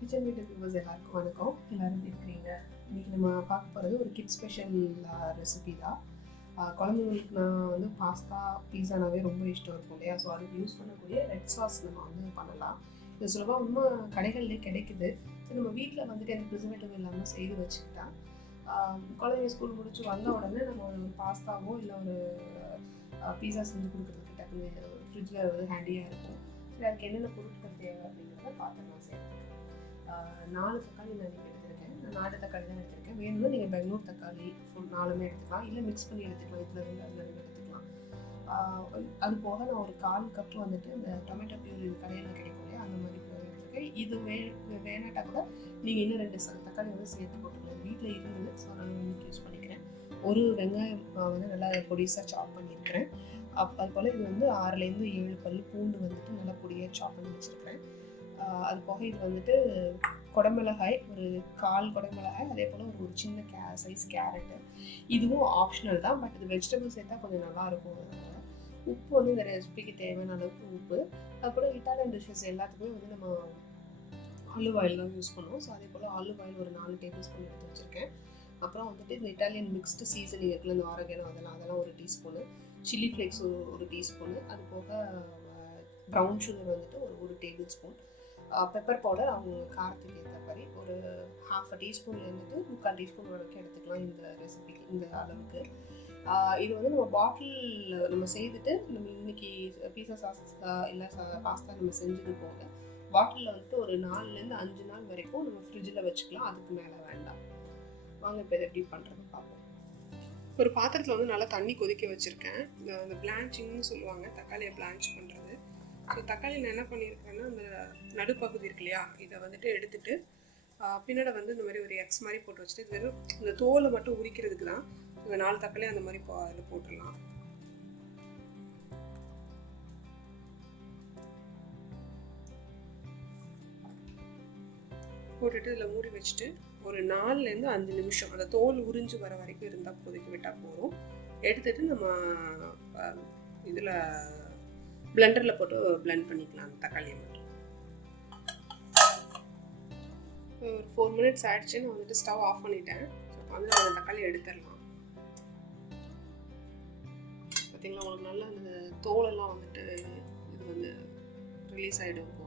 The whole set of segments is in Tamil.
கிச்சன் வீட்டு வியூவர்ஸ் எல்லாருக்கும் வணக்கம். எல்லாரும் எப்படி இருக்கிறீங்க? இன்றைக்கி நம்ம பார்க்க போகிறது ஒரு கிட் ஸ்பெஷல் ரெசிபி தான். குழந்தைங்களுக்கு நான் வந்து பாஸ்தா பீஸானாவே ரொம்ப இஷ்டம் இருக்கும் இல்லையா? ஸோ அதுக்கு யூஸ் பண்ணக்கூடிய ரெட் சாஸ் நம்ம வந்து பண்ணலாம். இது சுலபமாக இன்னும் கடைகள்லேயே கிடைக்குது. ஸோ நம்ம வீட்டில் வந்துட்டு எந்த ப்ரிசர்வேட்டிவ் இல்லாமல் செய்து வச்சுக்கிட்டா குழந்தைங்க ஸ்கூல் முடிச்சு வந்த உடனே நம்ம ஒரு பாஸ்தாவோ இல்லை ஒரு பீஸா செஞ்சு கொடுக்குறதுக்கு டக்குன்னு ஃப்ரிட்ஜில் வந்து ஹேண்டியாக இருக்கும். சரி, அதுக்கு என்னென்ன பொருட்கள் தேவை அப்படிங்கிறத பார்த்துக்கலாம். சேர்த்து 4 தக்காளி நான் இன்றைக்கி எடுத்திருக்கேன். நான் நாட்டு தக்காளி தான் எடுத்திருக்கேன். வேணும்னா நீங்கள் பெங்களூர் தக்காளி ஃபுல் 4மே எடுத்துக்கலாம், இல்லை மிக்ஸ் பண்ணி எடுத்துக்கலாம். இதில் இருந்து அதில் இருந்து எடுத்துக்கலாம். அது போக நான் ஒரு 1/4 கப் வந்துட்டு இந்த டொமேட்டோ பியூரி கடையில் கிடைக்கும் இல்லையா, அந்த மாதிரி பியூரி எடுத்துருக்கேன். இது வேணாட்டா கூட நீங்கள் இன்னும் 2 தக்காளி வந்து சேர்த்து போட்டுக்கலாம். வீட்டில் இருந்தது, ஸோ நான் இன்னைக்கு யூஸ் பண்ணிக்கிறேன். ஒரு வெங்காயம் வந்து நல்லா பொடிசாக சாப் பண்ணியிருக்கிறேன். அது போல் இது வந்து 6லேருந்து 7 பல் பூண்டு வந்துட்டு நல்லா பொடியாக சாப் பண்ணி வச்சுருக்கிறேன். அது போக இது வந்துட்டு குடமிளகாய், ஒரு 1/4 குடமிளகாய், அதே போல் ஒரு சின்ன சைஸ் கேரட்டு. இதுவும் ஆப்ஷனல் தான், பட் இது வெஜிடபிள் சேர்த்தா கொஞ்சம் நல்லாயிருக்கும். உப்பு வந்து இந்த ரெசிபிக்கு தேவையான அளவுக்கு உப்பு. அதுபோல் இட்டாலியன் டிஷ்ஷஸ் எல்லாத்துக்குமே வந்து நம்ம ஆலிவ் ஆயில் தான் யூஸ் பண்ணுவோம். ஸோ அதே போல் ஆலிவ் ஆயில் ஒரு 4 டேபிள் ஸ்பூன் எடுத்து வச்சுருக்கேன். அப்புறம் வந்துட்டு இந்த இட்டாலியன் மிக்ஸ்டு சீசனிங் இருக்குல்ல, இந்த ஆரகனோ அதெல்லாம் ஒரு டீஸ்பூனு, சில்லி ஃப்ளேக்ஸ் ஒரு டீஸ்பூனு, அது போக ப்ரௌன் சுகர் வந்துட்டு ஒரு டேபிள் ஸ்பூன், பெப்பர் பவுடர் அவங்க காரத்துக்கு ஏற்ற மாதிரி ஒரு 1/2 டீஸ்பூன்லேருந்துட்டு 3/4 டீஸ்பூன் வரைக்கும் எடுத்துக்கலாம் இந்த ரெசிபிக்கு, இந்த அளவுக்கு. இது வந்து நம்ம பாட்டில் நம்ம செய்துட்டு நம்ம இன்னைக்கு பீஸா சாஸ் இல்லை பாஸ்தா நம்ம செஞ்சது போக பாட்டிலில் வந்துட்டு ஒரு 4லேருந்து 5 நாள் வரைக்கும் நம்ம ஃப்ரிட்ஜில் வச்சுக்கலாம். அதுக்கு மேலே வேண்டாம். வாங்க இப்போ இதை எப்படி பண்ணுறதுன்னு பார்ப்போம். ஒரு பாத்திரத்தில் வந்து நல்லா தண்ணி கொதிக்க வச்சுருக்கேன். இந்த பிளான்ச்சிங்னு சொல்லுவாங்க, தக்காளியை பிளான்ச் பண்ணுறது. ஸோ தக்காளியில் என்ன பண்ணியிருக்கேன்னா, அந்த நடுப்பகுதி இருக்கு இல்லையா, இதை வந்துட்டு எடுத்துட்டு பின்னாடி வந்து இந்த மாதிரி ஒரு எக்ஸ் மாதிரி போட்டு வச்சுட்டு இது வெறும் இந்த தோலை மட்டும் உரிக்கிறதுக்கு தான். இந்த 4 தக்காளி அந்த மாதிரி அதில் போட்டுடலாம். போட்டுட்டு இதில் மூடி வச்சுட்டு ஒரு 4லேருந்து 5 நிமிஷம் அந்த தோல் உறிஞ்சு வர வரைக்கும் இருந்தால் கொதிக்க விட்டால் போதும். எடுத்துகிட்டு நம்ம இதில் பிளெண்டரில் போட்டு பிளெண்ட் பண்ணிக்கலாம் அந்த தக்காளியை மட்டும். ஒரு 4 மினிட்ஸ் ஆகிடுச்சு. நான் வந்துட்டு ஸ்டவ் ஆஃப் பண்ணிட்டேன். ஸோ வந்து அந்த தக்காளி எடுத்துடலாம். பார்த்தீங்களா, உங்களுக்கு நல்லா அந்த தோலெல்லாம் வந்துட்டு இது வந்து ரிலீஸ் ஆகிடும். இப்போ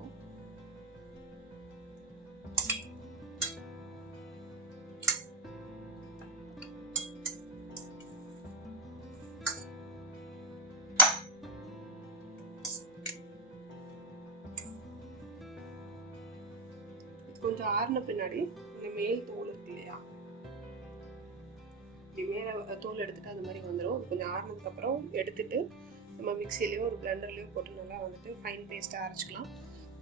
கொஞ்சம் ஆறின பின்னாடி இந்த மேல் தோல் இருக்கு இல்லையா, இப்படி மேலே தோல் எடுத்துகிட்டு அந்த மாதிரி வந்துடும். கொஞ்சம் ஆறினதுக்கப்புறம் எடுத்துகிட்டு நம்ம மிக்சிலேயோ ஒரு பிளெண்டர்லேயோ போட்டு நல்லா வந்துட்டு ஃபைன் பேஸ்ட்டாக அரைச்சிக்கலாம்.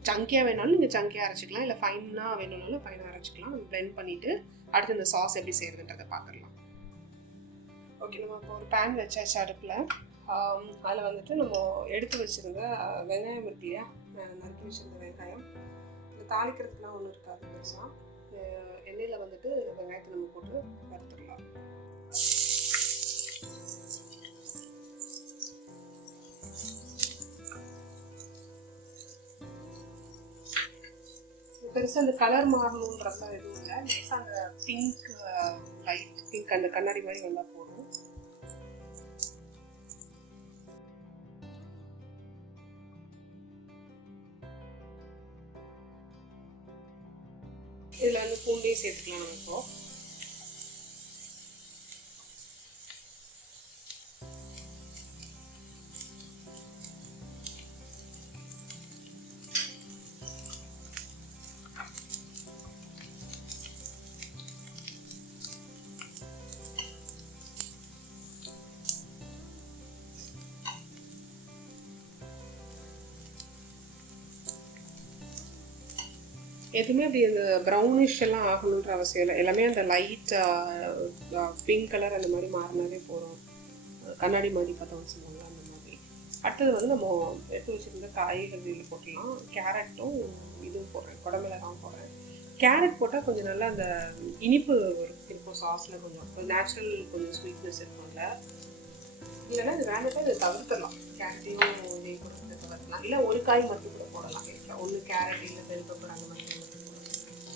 சங்கியாக வேணாலும் நீங்கள் சங்கியாக அரைச்சிக்கலாம், இல்லை ஃபைனாக வேணும்னாலும் ஃபைனாக அரைச்சிக்கலாம். நம்ம பிளெண்ட் பண்ணிவிட்டு அடுத்து இந்த சாஸ் எப்படி செய்கிறதுன்றதை பார்த்துடலாம். ஓகே, நம்ம இப்போ ஒரு பேன் வச்சாச்சு அடுப்பில். அதில் வந்துட்டு நம்ம எடுத்து வச்சுருந்த வெங்காயம் இருக்கு இல்லையா, நறுக்கி வச்சுருந்த வெங்காயம், தாளிக்கிறதுக்குலாம் ஒன்றும் இருக்காது பெருசாக. எண்ணெயில் வந்துட்டு வெங்காயத்தை நம்ம போட்டு வறுத்துடலாம். பெருசாக அந்த கலர் மாறணுன்றதுலாம் எதுவும் இல்லை. லேசாக அந்த பிங்க், லைட் பிங்க், அந்த கண்ணாடி மாதிரி வந்தால் போதும். இதில் வந்து பூண்டையும் சேர்த்துக்கலாம் நம்ம இப்போ. எதுவுமே அப்படி அந்த ப்ரௌனிஷ் எல்லாம் ஆகணுன்ற அவசியம் இல்லை. எல்லாமே அந்த லைட் பிங்க் கலர் அந்த மாதிரி மாறினாவே போகிறோம். கண்ணாடி மாதிரி பார்த்தோம்னு சொல்லுவாங்க, அந்த மாதிரி. அடுத்தது வந்து நம்ம எடுத்து வச்சுருந்த காய்கறியில் போட்டுடலாம். கேரட்டும் இதுவும் போடுறேன், குடமிளகாவும் போடுறேன். கேரட் போட்டால் கொஞ்சம் நல்லா அந்த இனிப்பு இருக்கும் சாஸில், கொஞ்சம் நேச்சுரல் கொஞ்சம் ஸ்வீட்னஸ் இருக்கும்ல. இல்லைன்னா இது வேண்டாம், இதை தவிர்த்துடலாம். கேரட்டையும் இதையும் கூட தவிர்க்கலாம். இல்லை ஒரு காய் மட்டும் கூட போடலாம். ஒன்று கேரட் இல்லை பெல் பெப்பர் அந்த மாதிரி மட்டும் போடலாம்.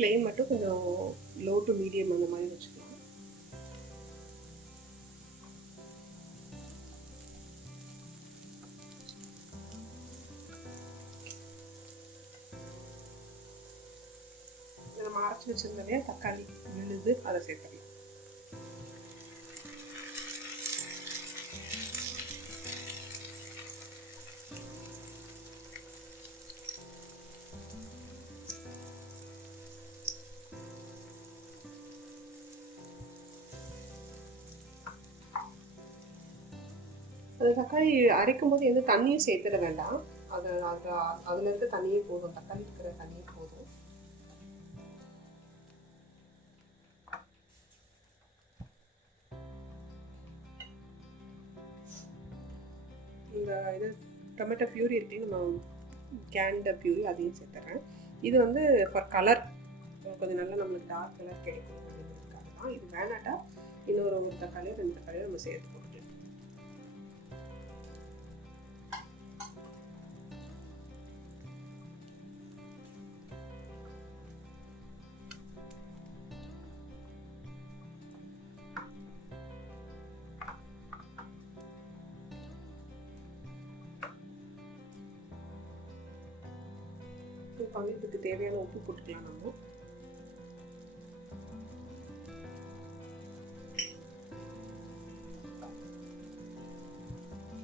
ஃப்ளேம் மட்டும் கொஞ்சம் லோ டு மீடியம் அந்த மாதிரி வச்சுக்கலாம். நம்ம அரைச்சி வச்சிருந்ததே தக்காளி விழுது அதை சேர்த்துக்கலாம். அந்த தக்காளி அரைக்கும் போது எந்த தண்ணியும் சேர்த்துட வேண்டாம். அதுல இருக்க தண்ணியே போதும், தக்காளி இருக்கிற தண்ணியே போதும். இந்த இது டொமேட்டோ பியூரி இருக்கு, நம்ம கேன்டு பியூரி அதையும் சேர்த்துறேன். இது வந்து ஃபார் கலர், கொஞ்சம் நல்லா நம்மளுக்கு டார்க் கலர் கிடைக்கும் அப்படிங்கிறதுக்காக தான். இது வேணாட்டா இன்னொரு ஒரு தக்காளியோ 2 தக்காளியோ நம்ம சேர்த்து போட்டு இப்போ வந்து இதுக்கு தேவையான உப்பு போட்டுக்கலாம்.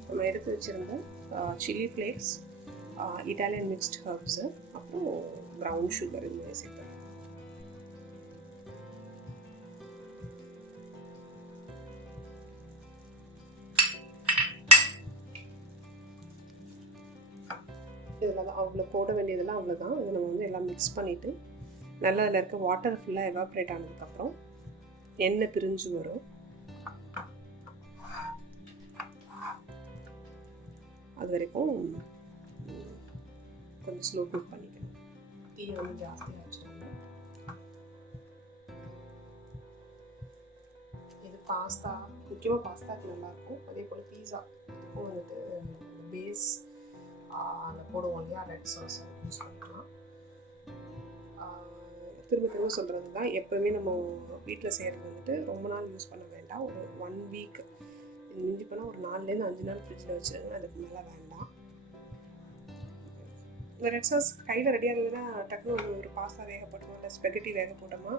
நம்ம எடுத்து வச்சிருந்த chilli flakes, Italian mixed herbs, அப்புறம் ப்ரௌன் சுகர் இது மாதிரி சேர்த்துக்கலாம். இதில் தான் அவ்வளோ போட வேண்டியதெல்லாம் அவ்வளோதான். இதை நம்ம வந்து எல்லாம் மிக்ஸ் பண்ணிவிட்டு நல்லா அதில் இருக்க வாட்டர் ஃபுல்லாக எவாப்ரேட் ஆனதுக்கப்புறம் எண்ணெய் பிரிஞ்சு வரும். அது வரைக்கும் கொஞ்சம் ஸ்லோ குக் பண்ணிக்கணும். தீயை வந்து ஜாஸ்தியாக வச்சுக்கணும். இது பாஸ்தா, முக்கியமாக பாஸ்தாக்கு நல்லாயிருக்கும். அதே போல் பீஸா இதுக்கும் வந்துட்டு பேஸ் அதில் போடுவோம் இல்லையா, ரெட் சாஸ் யூஸ் பண்ணிக்கலாம். திரும்ப சொல்கிறது தான், எப்போவுமே நம்ம வீட்டில் செய்கிறது வந்துட்டு ரொம்ப நாள் யூஸ் பண்ண வேண்டாம். ஒரு 1 வீக் மிஞ்சி போனால் ஒரு 4லேருந்து 5 நாள் ஃப்ரிட்ஜில் வச்சுருங்க, அதுக்கு மேலே வேண்டாம். இந்த ரெட் சாஸ் கையில் ரெடியாக இருந்ததுன்னா டக்குனு ஒரு பாஸ்தா வேக போட்டோமா இல்லை ஸ்பெகட்டி வேக போட்டோமா,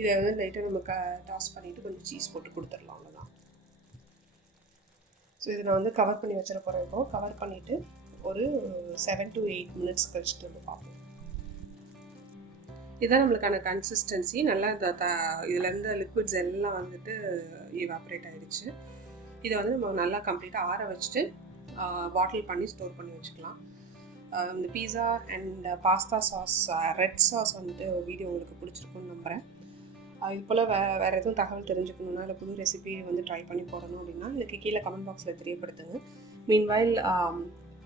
இதை வந்து லைட்டாக நம்ம டாஸ் பண்ணிவிட்டு கொஞ்சம் சீஸ் போட்டு கொடுத்துடலாம், அவ்வளோதான். ஸோ இதை நான் வந்து கவர் பண்ணி வச்சிட போகிறேன். இப்போ கவர் பண்ணிவிட்டு ஒரு 7 to 8 minutes கழிச்சுட்டு வந்து பார்ப்போம். இதுதான் நம்மளுக்கான கன்சிஸ்டன்சி. நல்லா இந்த இதுலேருந்து லிக்விட்ஸ் எல்லாம் வந்துட்டு எவாப்ரேட் ஆகிடுச்சு. இதை வந்து நம்ம நல்லா கம்ப்ளீட்டாக ஆற வச்சுட்டு பாட்டில் பண்ணி ஸ்டோர் பண்ணி வச்சுக்கலாம். இந்த பீஸா and pasta sauce, red sauce வந்துட்டு வீடியோ உங்களுக்கு பிடிச்சிருக்குன்னு நம்புகிறேன். இது போல் வேறு எதுவும் தகவல் தெரிஞ்சுக்கணுன்னா இல்லை புது ரெசிபி வந்து ட்ரை பண்ணி போடணும் அப்படின்னா எனக்கு கீழே கமெண்ட் பாக்ஸில் தெரியப்படுத்துங்க. மீன்வைல்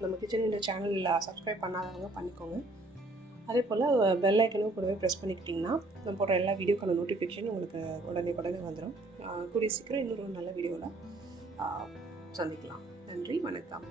நம்ம கிச்சன் இந்த சேனல் சப்ஸ்கிரைப் பண்ணாதவங்க பண்ணிக்கோங்க. அதே போல் பெல் ஐக்கனும் கூடவே ப்ரெஸ் பண்ணிக்கிட்டிங்கன்னா நம்ம போடுற எல்லா வீடியோக்கான நோட்டிஃபிகேஷன் உங்களுக்கு உடனே வந்துடும். கூடிய சீக்கிரம் இன்னொரு நல்ல வீடியோவில் சந்திக்கலாம். நன்றி, வணக்கம்.